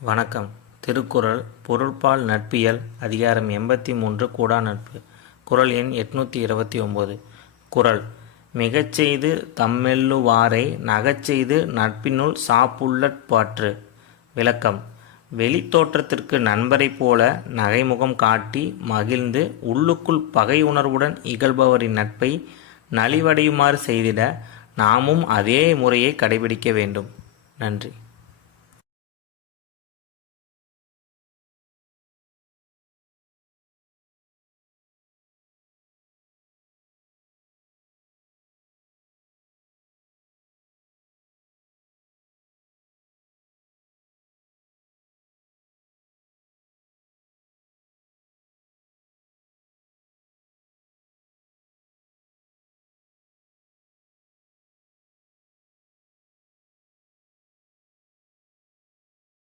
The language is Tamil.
வணக்கம். திருக்குறள் பொருட்பால் நட்பியல் அதிகாரம் எண்பத்தி மூன்று கூடா நட்பு. குறள் எண் எட்நூற்றி இருபத்தி ஒம்பது. குறள். மிகச்செய்து தம்மெல்லுவாரை நகச்செய்து நட்பினுள் சாப்புள்ளற்பாற்று விளக்கம். வெளித்தோற்றத்திற்கு நண்பரைப் போல நகைமுகம் காட்டி மகிழ்ந்து உள்ளுக்குள் பகை உணர்வுடன் இகழ்பவரின் நட்பை நலிவடையுமாறு செய்திட நாமும் அதே முறையை கடைபிடிக்க வேண்டும். நன்றி.